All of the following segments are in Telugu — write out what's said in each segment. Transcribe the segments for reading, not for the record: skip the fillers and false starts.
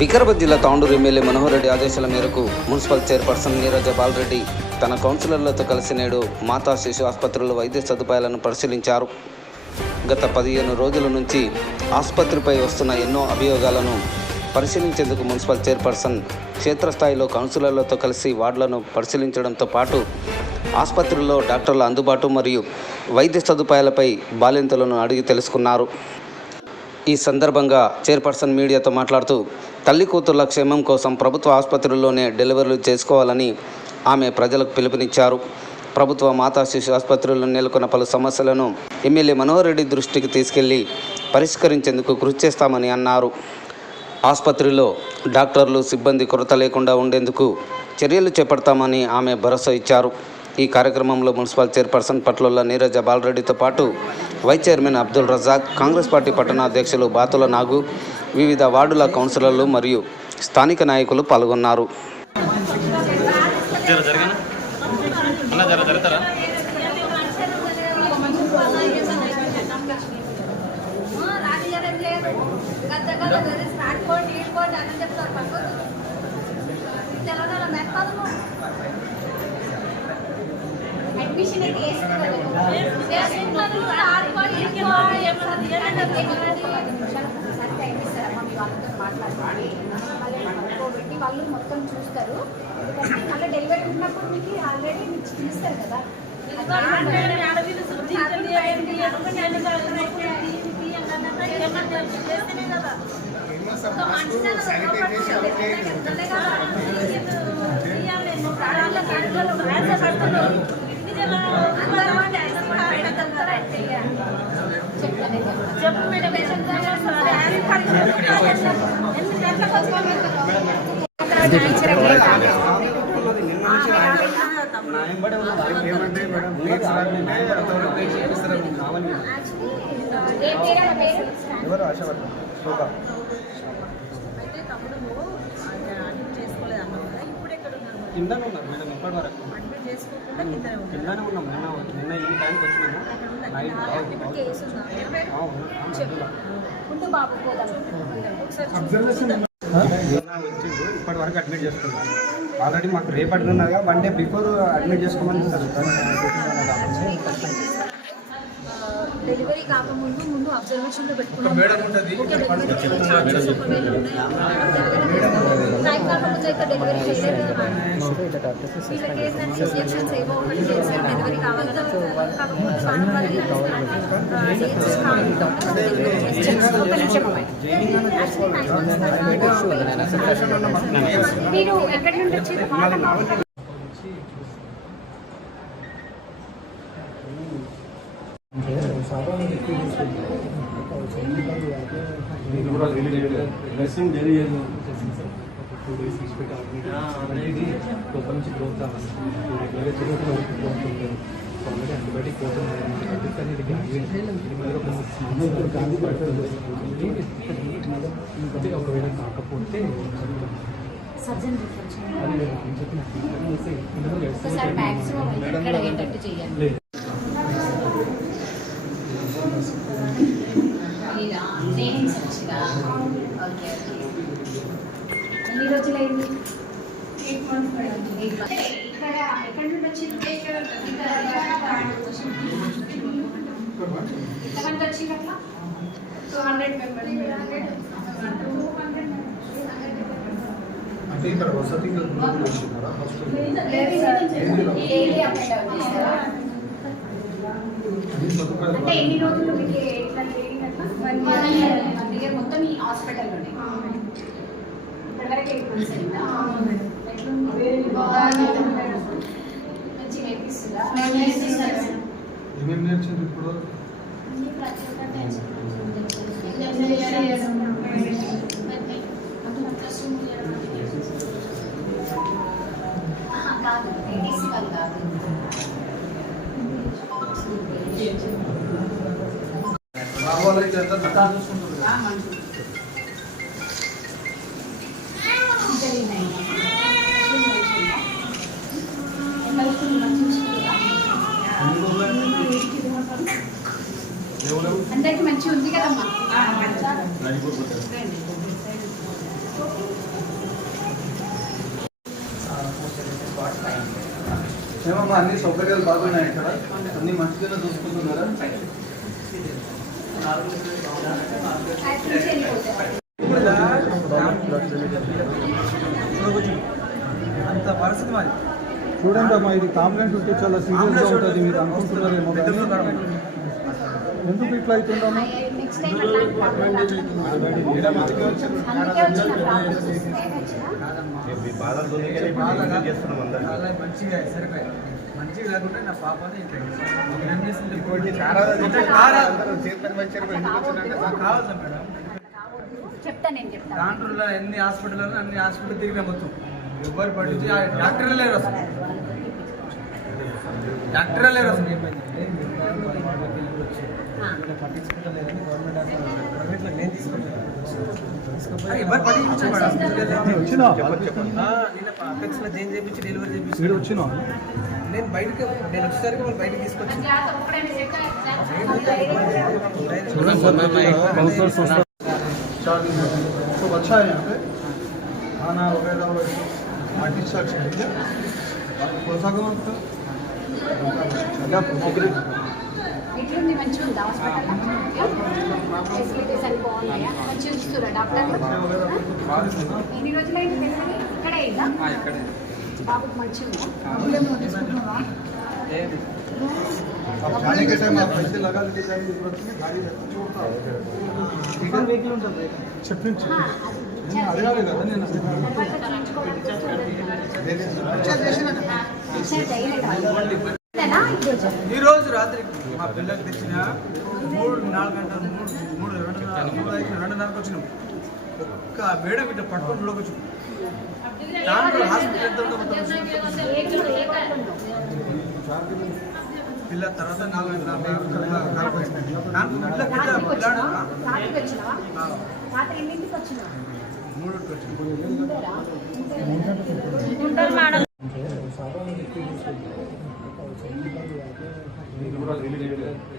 వికారాబాద్ జిల్లా తాండూరు ఎమ్మెల్యే మనోహర్ రెడ్డి ఆదేశాల మేరకు మున్సిపల్ చైర్పర్సన్ నీరజ బాలరెడ్డి తన కౌన్సిలర్లతో కలిసి నేడు మాతా శిశు ఆసుపత్రిలో వైద్య సదుపాయాలను పరిశీలించారు. గత 15 రోజుల నుంచి ఆసుపత్రిపై వస్తున్న ఎన్నో అభియోగాలను పరిశీలించేందుకు మున్సిపల్ చైర్పర్సన్ క్షేత్రస్థాయిలో కౌన్సిలర్లతో కలిసి వార్డులను పరిశీలించడంతో పాటు ఆసుపత్రిలో డాక్టర్ల అందుబాటు మరియు వైద్య సదుపాయాలపై బాలింతలను అడిగి తెలుసుకున్నారు. ఈ సందర్భంగా చైర్పర్సన్ మీడియాతో మాట్లాడుతూ తల్లి కూతుర్ల క్షేమం కోసం ప్రభుత్వ ఆసుపత్రుల్లోనే డెలివరీలు చేసుకోవాలని ఆమె ప్రజలకు పిలుపునిచ్చారు. ప్రభుత్వ మాతా శిశు ఆసుపత్రుల్లో నెలకొన్న పలు సమస్యలను ఎమ్మెల్యే మనోహర్ రెడ్డి దృష్టికి తీసుకెళ్లి పరిష్కరించేందుకు కృషి చేస్తామని అన్నారు. ఆసుపత్రిలో డాక్టర్లు సిబ్బంది కొరత లేకుండా ఉండేందుకు చర్యలు చేపడతామని ఆమె భరోసా ఇచ్చారు. ఈ కార్యక్రమంలో మున్సిపల్ చైర్పర్సన్ పట్లోల నీరజ బాలరెడ్డితో పాటు vice chairman Abdul Razak, Congress party పట్టణ అధ్యక్షులు బాతుల నాగు, వివిధ వార్డుల కౌన్సిలర్లు మరియు స్థానిక నాయకులు పాల్గొన్నారు. అడ్మిషన్ వాళ్ళు మొత్తం చూస్తారు. ఎందుకంటే మళ్ళీ డెలివరీ ఉన్నప్పుడు మీకు ఆల్రెడీ మీకు చూస్తారు కదా. కిందనే ఉన్నారు మేడం, ఇప్పటి వరకు కిందనే ఉన్నాం. నిన్న ఈ టైంకి వచ్చినాము. వచ్చిండు, ఇప్పటి వరకు అడ్మిట్ చేసుకున్నాం. ఆల్రెడీ మాకు రేపు అడుగున్నాగా 1 డే బిఫోర్ అడ్మిట్ చేసుకోమని డెలివరీ కాకముందు ముందు అబ్జర్వేషన్లో పెట్టుకున్నాం. నైట్ కాకముందు అయితే డెలివరీ చేయలేదు. వీళ్ళకి ఏంటంటే ఇంజెక్షన్స్ ఏవో ఒకటి చేసి డెలివరీ కావాలి కదా. మీరు ఎక్కడి నుండి వచ్చి డ్రెస్సింగ్ డైలీ 2 days అనేది లోపల నుంచి గ్రోత్ రావాలి. రెగ్యులర్గా చిన్న ఆల్రెడీ యాంటీబయాటిక్ పోతుంది కానీ ఇది గాంధీ పడుతుంది. ఒకవేళ కాకపోతే ఎన్ని రోజులైంది? 8 months. ఇక్కడ ఎక్కడి నుండి వచ్చింది? ఎంతమంది వచ్చింది అట్లా? 200 members. అంటే ఇక్కడ వసతి అంటే ఎన్ని రోజులు మీకు ఇట్లా జరిగినట్లా? 1 year మొత్తం ఈ హాస్పిటల్లోనే. ఇప్పటివరకు 8 months అయిందా? మంచి నేర్పిస్తుందా? ఏమేమి నేర్చింది ఇప్పుడు? ప్రతి ఒక్కటి కాదు, ఏటీసీ వాళ్ళు కాదు. అందరికి మంచిగా ఉంది కదమ్మా. అన్ని సౌకర్యాలు బాగున్నాయి ఇక్కడ, అన్ని మంచిగా చూసుకుంటున్నారా? అంత పరిస్థితి మాది. చూడండి అమ్మా, ఇది కంప్లైంట్ ఉంటే చాలా సీరియస్గా ఉంటుంది. మీరు అనుకుంటున్నారేమో కానీ ఎందుకు ఇట్లా అవుతుందమ్మా? నెక్స్ట్ టైం అట్లాంటి ప్రాబ్లం రాకుండా అందుకే వచ్చిన ప్రాబ్లమ్స్ చాలా మంచిగా సరిపోయాయి. మంచిగా లేకుంటే నా పాపని కావాలి మేడం. చెప్తా నేను చెప్తాను. దాంట్లో అన్ని హాస్పిటల్ తిరిగిన మొత్తం ఎవరు పట్టించి డాక్టర్లే లేరు అసలు. పట్టించుకుంటలేదని గవర్నమెంట్ హాస్పిటల్ ప్రైవేట్లో నేను తీసుకుంటాను. ఎవరు పట్టించారు మేడం? అపెక్స్లో చేంజ్ చేయించి డెలివరీ చేయించి వచ్చినా నేను వచ్చేసరికి వాళ్ళు బయటకు తీసుకొచ్చి सब अच्छा है यहाँ पे, खाना वगैरह आर्टिस्ट चाहिए आपको कौन सा काम आपका? ఎట్లుంది? మంచిగా ఉందా హాస్పిటల్? ఫెసిలిటీస్ అన్ని బాగున్నాయా? మంచిగా చూస్తురా డాక్టర్లు? ఎన్ని రోజులైంది డెలివరీ? ఇక్కడే అయిందా? బాబుకి మంచిగా ఉందా? आप जाने के टाइम आप पैसे लगा देते टाइम जरूरत नहीं, गाड़ी छोड़ता వెహికల్ ఉంటుంది. చెప్పించి అడగాలి కదా నేను ఈ రోజు రాత్రి మా పిల్లలకి తెచ్చిన 3-4 గంటలు 2:30 వచ్చినాం. ఒక్క మేడం ఇట్లా పట్టుకొని లోకొచ్చు దాంట్లో హాస్పిటల్ పిల్ల తర్వాత 4 గంటల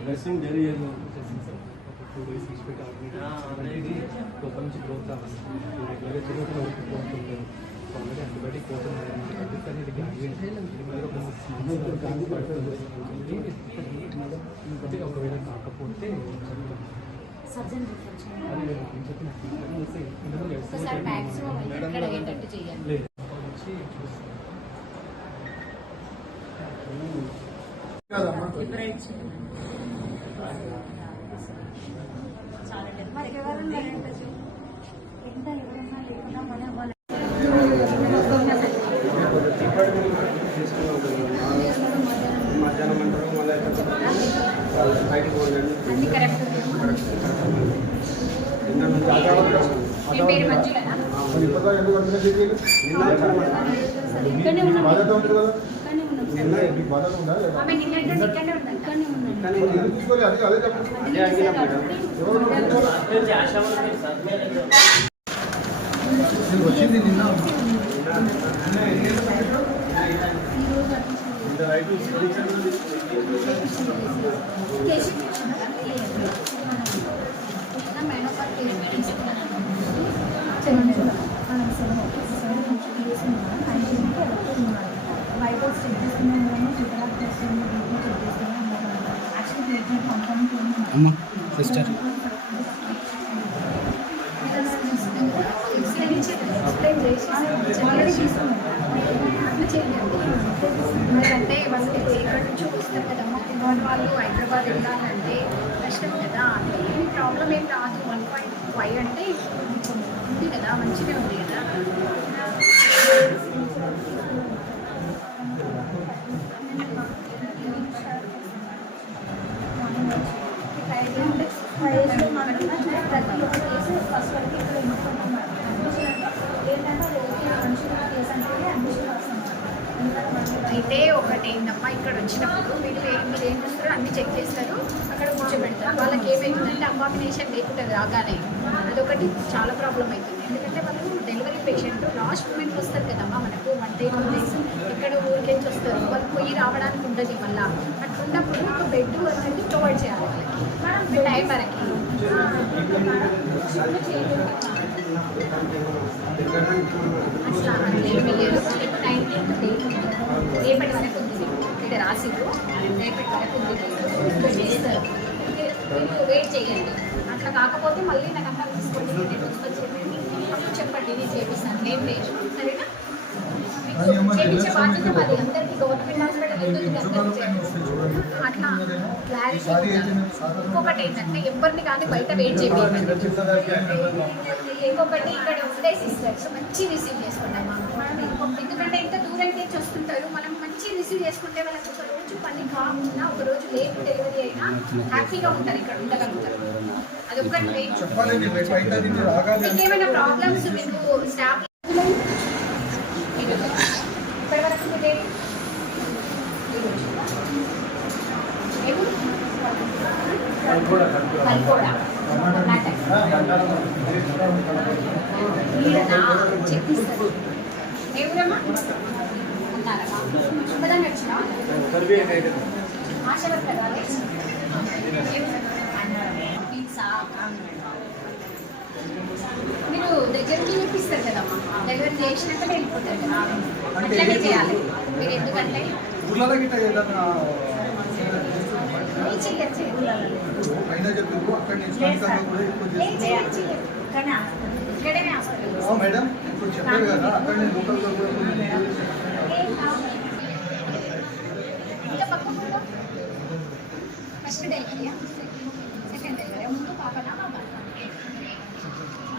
dressing daily two days inspect అనేది లోపల నుంచి గ్రోత్ రావాలి. రెగ్యులర్గా చిన్న ఆల్రెడీ యాంటీబయాటిక్ పోతుంది. ఒకవేళ కాకపోతే అన్ని కరెక్ట్. మీ పేరు మంజులేనా? ఇక్కడనే ఉన్నాం. ఆమె నిన్నటి నుండి ఇక్కడనే వచ్చింది నిన్న అమ్మ సిస్టర్ అంటే వాళ్ళు ఎక్కడి నుంచో వస్తారు కదమ్మా. వాళ్ళు హైదరాబాద్ వెళ్ళాలంటే కష్టం కదా. ఏం ప్రాబ్లం ఏం రాదు. 1.5 అంటే ఉంది కదా, మంచిగా ఉంది కదా. అయితే ఒకటి ఏంటమ్మా, ఇక్కడ వచ్చినప్పుడు మీరు ఏం చూస్తారో అన్ని చెక్ చేస్తారు, అక్కడ కూర్చోబెడతారు. వాళ్ళకి ఏమవుతుందంటే అకామినేషన్ లేకుండా రాగానే అదొకటి చాలా ప్రాబ్లం అవుతుంది. ఎందుకంటే వాళ్ళు డెలివరీ పేషెంట్ లాస్ట్ మూమెంట్కి వస్తారు కదమ్మా. మనకు 1 day 2 days ఇక్కడ ఊరికెళ్ళి వస్తారు. వాళ్ళు పోయి రావడానికి ఉంటుంది. మళ్ళీ అట్లున్నప్పుడు ఒక బెడ్ అనేది ప్రొవైడ్ చేయాలి వాళ్ళకి టైం వరకు. అసలు 19th డే రేపటి వరకు ఉంది. మీద రాసిరు రేపటి వరకు ఉంది చేస్తారు. మీరు వెయిట్ చేయండి. అట్లా కాకపోతే మళ్ళీ నాకు అక్కడ తీసుకోండి, నేను ప్రిన్సిపల్ చెప్పండి, అప్పుడు చెప్పండి నేను చేపిస్తాను, ఏం లేదు సరేనా. మీకు చేయించే బాధ్యత మాది. అందరికీ గవర్నమెంట్ హాస్పిటల్ అట్లా క్లారిటీ. ఇంకొకటి ఏంటంటే ఎవరిని కానీ బయట వెయిట్ చేయండి. ఇంకొకటి ఇక్కడ ఉండే సిస్టర్స్ మంచి రిసీవ్ చేసుకుంటాం. ఎందుకంటే ఇంత దూరం నుంచి వస్తుంటారు, మనం మంచి రిసీవ్ చేసుకుంటే వాళ్ళకి ఒక రోజు పని కాకుండా ఒక రోజు లేట్ డెలివరీ అయినా హ్యాపీగా ఉంటారు, ఇక్కడ ఉండగలుగుతారు. అది ఒక్కటి వెయిట్. మీకు ఏమైనా ప్రాబ్లమ్స్ మీకు స్టాఫ్ ఇప్పటి వరకు కల్కోడా చెప్పిస్తారు. ఎవరమ్మా ఉన్నారమ్మా? శుభదాన్ని వచ్చినా ఆశ వర్కర్ మీరు దగ్గరికి చూపిస్తారు కదమ్మా, డెలివరీ చేసినాక వెళ్ళిపోతారు కదా, అట్లనే చేయాలి మీరు. ఎందుకంటే ఇక్కడనే హాస్పిటల్ ఫస్ట్ డెలివరీయా సెకండ్ డెలివరీ ముందు పాపనా బాబా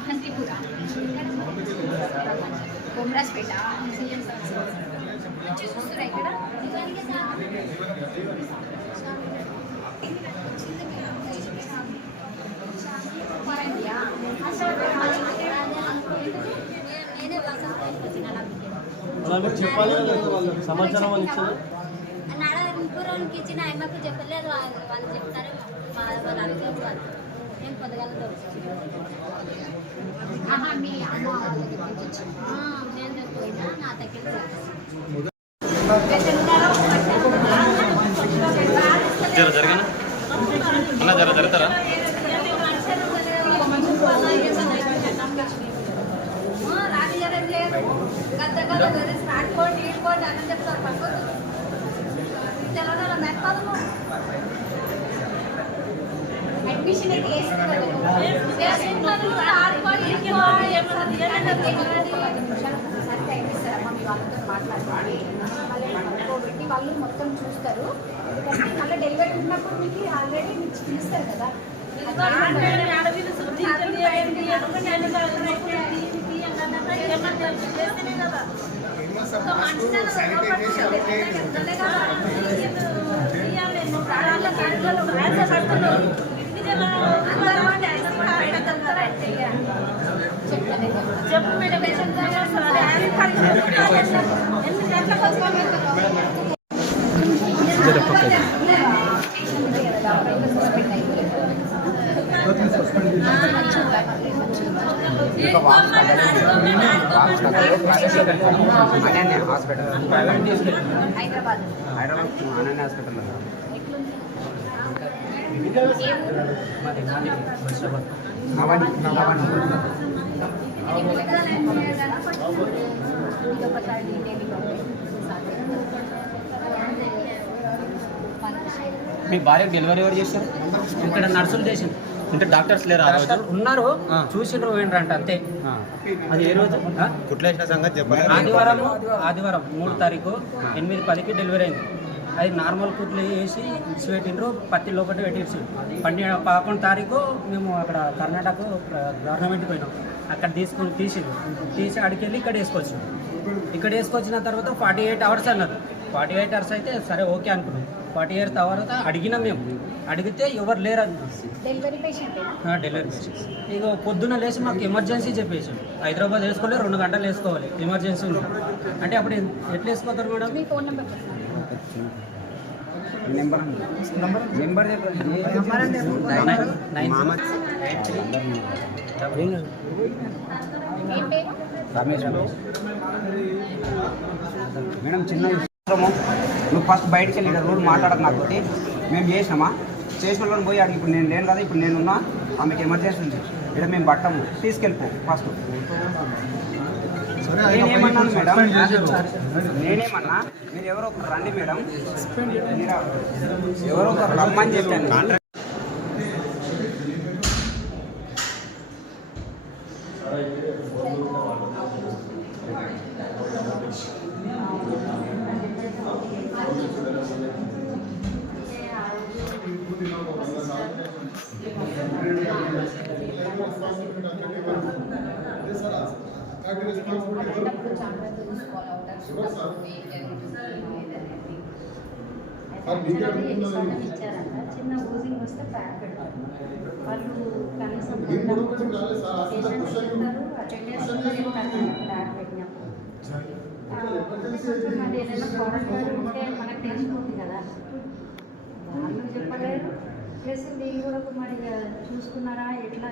హంతిపుర కొమ్రాస్పేట మంచి చూస్తున్నా ఇక్కడ. చెప్పాలి వాళ్ళకి సమాచారం అని ఇచ్చారు. ఇంకూరోనికి ఇచ్చిన అమ్మకు చెప్పలేదు, వాళ్ళు చెప్తారు వాళ్ళు అడిగారు. నేను పొద్దుగాల నేను పోయినా నా దగ్గర జరగనా అన్న జరుగుతారా? అడ్మిషన్ అయితే మాట్లాడుకోబెట్టి వాళ్ళు మొత్తం చూస్తారు. ఎందుకంటే మళ్ళీ డెలివరీ ఉన్నప్పుడు మీకు ఆల్రెడీ మీకు పిలుస్తారు కదా. చెప్పు మేడం. హైదరాబాద్ అనన్య హాస్పిటల్ మీ భార్యకు డెలివరీ ఎవరు చేస్తారు? ఇక్కడ నర్సులు చేసింది. అంటే డాక్టర్స్ లేరు ఆ రోజు? ఉన్నారు, చూసిండ్రు పోయిండ్రంట అంతే. అది ఏ రోజు కుట్లేసిన సంగతి చెప్పండి. ఆదివారం 3 తారీఖు 8:10కి డెలివరీ అయింది. అది నార్మల్ కుట్లు వేసి పెట్టిండ్రు, పత్తి లోపల పెట్టించు. 11 తారీఖు మేము అక్కడ కర్ణాటక గవర్నమెంట్కి పోయినాం. అక్కడ తీసి అడికెళ్ళి ఇక్కడ వేసుకొచ్చాం. ఇక్కడ వేసుకొచ్చిన తర్వాత 48 అవర్స్ అన్నారు. 48 అవర్స్ అయితే సరే ఓకే అనుకున్నాం. 48 తర్వాత అడిగినాం మేము. అడిగితే ఎవరు లేరు డెలివరీ పేషెంట్. ఇక పొద్దున్న లేచి మాకు ఎమర్జెన్సీ చెప్పేసి హైదరాబాద్ వేసుకోవాలి, 2 గంటలు వేసుకోవాలి, ఎమర్జెన్సీ ఉంది అంటే అప్పుడు ఎట్లా వేసుకోతారు మేడం? మీ ఫోన్ నెంబర్ నెంబర్ 983 ఏం పేరు? రమేష్. మేడం చిన్న నువ్వు ఫస్ట్ బయటికి వెళ్ళి ఇక్కడ రూల్ మాట్లాడక నాతోటి. మేము చేసిన వాళ్ళని పోయి అడిగి ఇప్పుడు నేను లేను కదా, ఇప్పుడు నేనున్నా, ఆమెకి ఎమర్జెన్సీ ఉంది, ఇక్కడ మేము పట్టము, తీసుకెళ్ళిపో ఫస్ట్. నేనేమన్నాను మేడం, నేనేమన్నా మీరు ఎవరో ఒకరు రండి మేడం, ఎవరో ఒకరు రమ్మని చెప్పాను. అలాంటప్పుడు జాగ్రత్త తీసుకోవాలి. ఎన్నిసార్లు ఇచ్చారంట, చిన్న ఊజింగ్ వస్తే ప్యాక్ పెడతారు వాళ్ళు. కనీసం పేషెంట్స్ ఉంటారు, అటెండర్స్ ఉంటారు, ప్యాక్ పెట్టినప్పుడు అది ఏదైనా ప్రోడక్ట్ ఉంటే మనకు తెలిసిపోతుంది కదా, వాళ్ళు చెప్పలేరు. ప్లస్ దీన్ని కూడా మరి చూసుకున్నారా ఎట్లా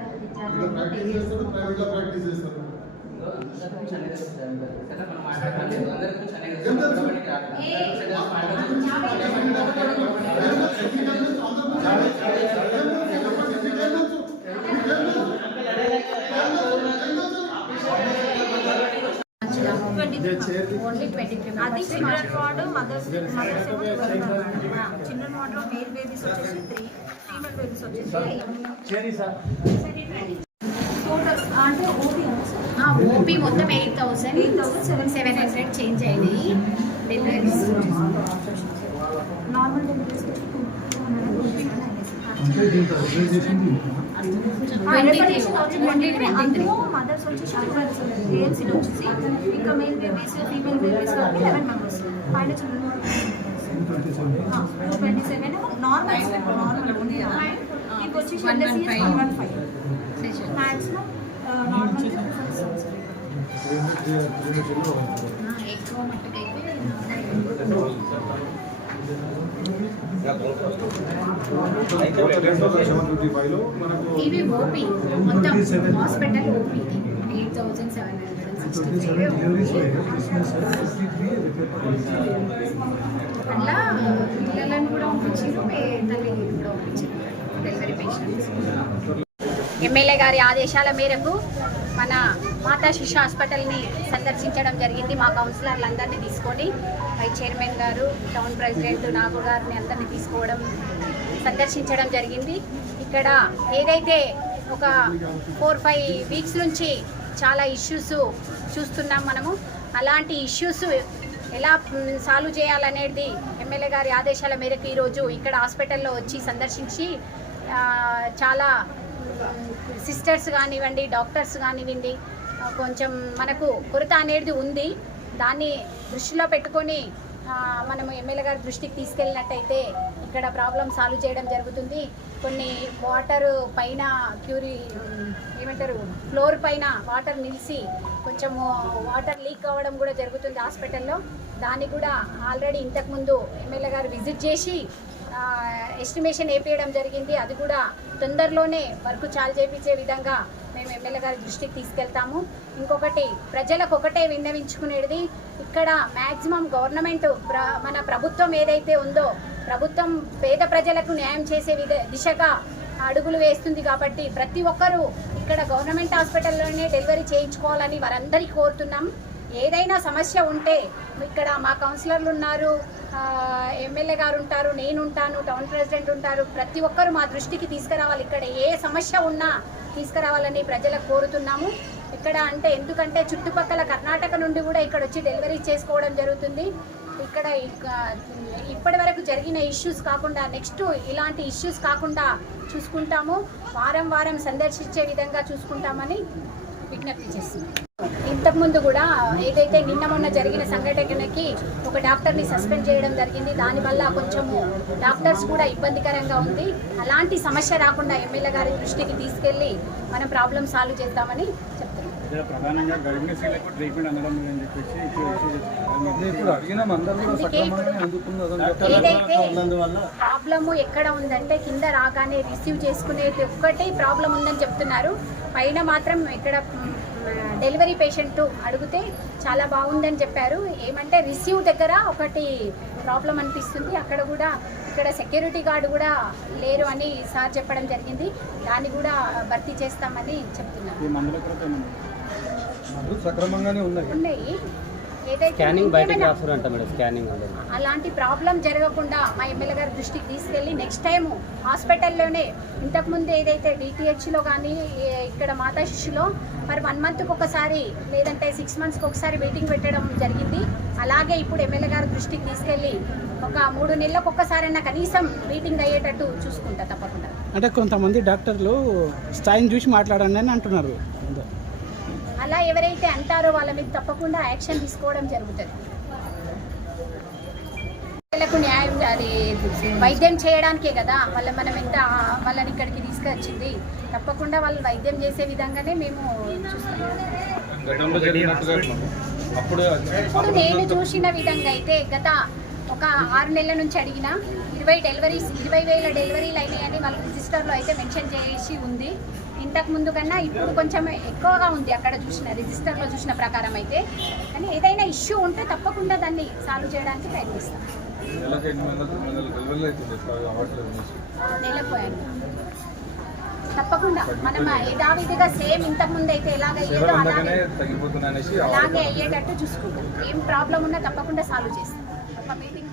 ఓన్లీ 23 అది చిల్డ్రన్ వార్డు, మదర్స్ చిల్డ్రన్ వార్డులో మేల్ బేబీస్ వచ్చేసి 3, ఫీమేల్ బేబీస్ వచ్చేసి 8. టోటల్ అంటే ఓపీ మొత్తం 8,700 చేంజ్ అయినాయి. డెలివరీస్ నార్మల్ డెలివరీస్ అందులో మదర్స్ వచ్చేసి ఏఎంసీలో వచ్చేసి ఇంకా mail babies female babies 11 members పైన చిల్డ్రన్ 227 నార్మల్ ఓన్లీ. ఇది వచ్చేసి 115 మ్యాక్సిమం నార్మల్ ఎక్కువ మట్టుకైతే ఇవి ఓపీ మొత్తం హాస్పిటల్ ఓపీ 8,765. అలా పిల్లలను కూడా పంపించారు, తల్లిని కూడా పంపించారు డెలివరీ పేషెంట్స్. ఎమ్మెల్యే గారి ఆదేశాల మేరకు మన మాతా శిశు హాస్పిటల్ని సందర్శించడం జరిగింది. మా కౌన్సిలర్లందరినీ తీసుకొని వైస్ చైర్మన్ గారు, టౌన్ ప్రెసిడెంట్ నాగు గారిని అందరినీ తీసుకోవడం సందర్శించడం జరిగింది. ఇక్కడ ఏదైతే ఒక 4-5 వీక్స్ నుంచి చాలా ఇష్యూస్ చూస్తున్నాం మనము, అలాంటి ఇష్యూస్ ఎలా సాల్వ్ చేయాలనేది ఎమ్మెల్యే గారి ఆదేశాల మేరకు ఈరోజు ఇక్కడ హాస్పిటల్లో వచ్చి సందర్శించి చాలా సిస్టర్స్ కానివ్వండి, డాక్టర్స్ కానివ్వండి, కొంచెం మనకు కొరత అనేది ఉంది. దాన్ని దృష్టిలో పెట్టుకొని మనము ఎమ్మెల్యే గారి దృష్టికి తీసుకెళ్ళినట్టయితే ఇక్కడ ప్రాబ్లం సాల్వ్ చేయడం జరుగుతుంది. కొన్ని వాటర్ పైన ఫ్లోర్ పైన వాటర్ నిలిచి కొంచెము వాటర్ లీక్ అవ్వడం కూడా జరుగుతుంది హాస్పిటల్లో. దాన్ని కూడా ఆల్రెడీ ఇంతకుముందు ఎమ్మెల్యే గారు విజిట్ చేసి ఎస్టిమేషన్ వేపించడం జరిగింది. అది కూడా తొందరలోనే వర్క్ చాలు చేయించే విధంగా మేము ఎమ్మెల్యే గారి దృష్టికి తీసుకెళ్తాము. ఇంకొకటి ప్రజలకు ఒకటే విన్నవించుకునేది, ఇక్కడ మ్యాక్సిమం గవర్నమెంట్ మన ప్రభుత్వం ఏదైతే ఉందో ప్రభుత్వం పేద ప్రజలకు న్యాయం చేసే దిశగా అడుగులు వేస్తుంది. కాబట్టి ప్రతి ఒక్కరూ ఇక్కడ గవర్నమెంట్ హాస్పిటల్లోనే డెలివరీ చేయించుకోవాలని వారందరికీ కోరుతున్నాం. ఏదైనా సమస్య ఉంటే ఇక్కడ మా కౌన్సిలర్లు ఉన్నారు, ఎమ్మెల్యే గారు ఉంటారు, నేను ఉంటాను, టౌన్ ప్రెసిడెంట్ ఉంటారు. ప్రతి ఒక్కరు మా దృష్టికి తీసుకురావాలి. ఇక్కడ ఏ సమస్య ఉన్నా తీసుకురావాలని ప్రజలకు కోరుతున్నాము. ఇక్కడ అంటే ఎందుకంటే చుట్టుపక్కల కర్ణాటక నుండి కూడా ఇక్కడ వచ్చి డెలివరీ చేసుకోవడం జరుగుతుంది. ఇక్కడ ఇప్పటి వరకు జరిగిన ఇష్యూస్ కాకుండా నెక్స్ట్ ఇలాంటి ఇష్యూస్ కాకుండా చూసుకుంటాము. వారం సందర్శించే విధంగా చూసుకుంటామని విజ్ఞప్తి చేస్తున్నాం. ఇంతకుముందు కూడా ఏదైతే నిన్న మొన్న జరిగిన సంఘటనకి ఒక డాక్టర్ని సస్పెండ్ చేయడం జరిగింది. దానివల్ల కొంచెము డాక్టర్స్ కూడా ఇబ్బందికరంగా ఉంది. అలాంటి సమస్య రాకుండా ఎమ్మెల్యే గారి దృష్టికి తీసుకెళ్ళి మనం ప్రాబ్లం సాల్వ్ చేద్దామని చెప్తున్నాం. ఏదైతే ప్రాబ్లము ఎక్కడ ఉందంటే కింద రాగానే రిసీవ్ చేసుకునేది ఒక్కటే ప్రాబ్లం ఉందని చెప్తున్నారు. పైన మాత్రం ఇక్కడ డెలివరీ పేషెంట్ అడిగితే చాలా బాగుందని చెప్పారు. ఏమంటే రిసీవ్ దగ్గర ఒకటి ప్రాబ్లం అనిపిస్తుంది. అక్కడ కూడా ఇక్కడ సెక్యూరిటీ గార్డు కూడా లేరు అని సార్ చెప్పడం జరిగింది. దాన్ని కూడా భర్తీ చేస్తామని చెప్తున్నారు. సక్రమంగానే ఉన్నాయి. ఉన్నాయి. ఏదైతే స్కానింగ్ బయటకు ఇంకేమైనా రాస్తారు అంట మేడం, స్కానింగ్ అనేది. అలాంటి ప్రాబ్లం జరగకుండా మా ఎమ్మెల్యే గారి దృష్టికి తీసుకెళ్ళి నెక్స్ట్ టైం హాస్పిటల్లోనే ఇంతకుముందు ఏదైతే డిటిహెచ్లో కానీ ఇక్కడ మాతా శిశులో మరి 1 మంత్కి ఒకసారి లేదంటే 6 మంత్స్కి ఒకసారి మీటింగ్ పెట్టడం జరిగింది. అలాగే ఇప్పుడు ఎమ్మెల్యే గారి దృష్టికి తీసుకెళ్ళి ఒక 3 నెలలకు ఒక్కసారైనా కనీసం మీటింగ్ అయ్యేటట్టు చూసుకుంటా తప్పకుండా. అంటే కొంతమంది డాక్టర్లు స్థాయిని చూసి మాట్లాడండి అని అంటున్నారు. అలా ఎవరైతే అంటారో వాళ్ళ మీద తప్పకుండా యాక్షన్ తీసుకోవడం జరుగుతుంది. వాళ్ళకు న్యాయం అది వైద్యం చేయడానికే కదా మనం ఎంత వాళ్ళని ఇక్కడికి తీసుకొచ్చింది. తప్పకుండా వాళ్ళు వైద్యం చేసే విధంగానే మేము చూస్తాం. ఇప్పుడు నేను చూసిన విధంగా అయితే గత ఒక 6 నెలల నుంచి అడిగిన 20,000 డెలివరీలు అయినాయని వాళ్ళ రిజిస్టర్లో అయితే మెన్షన్ చేసి ఉంది. ఇంతకు ముందు కన్నా ఇప్పుడు కొంచెం ఎక్కువగా ఉంది అక్కడ చూసిన రిజిస్టర్లో చూసిన ప్రకారం అయితే. కానీ ఏదైనా ఇష్యూ ఉంటే తప్పకుండా దాన్ని సాల్వ్ చేయడానికి ప్రయత్నిస్తాం. నెలపోయాను తప్పకుండా మనం యథావిధిగా సేమ్ ఇంతకుముందు అయితే ఎలాగయ్యేదో అలాగే అయ్యేటట్టు చూసుకుంటాం. ఏం ప్రాబ్లం ఉన్నా తప్పకుండా సాల్వ్ చేస్తాం. ఒక మీటింగ్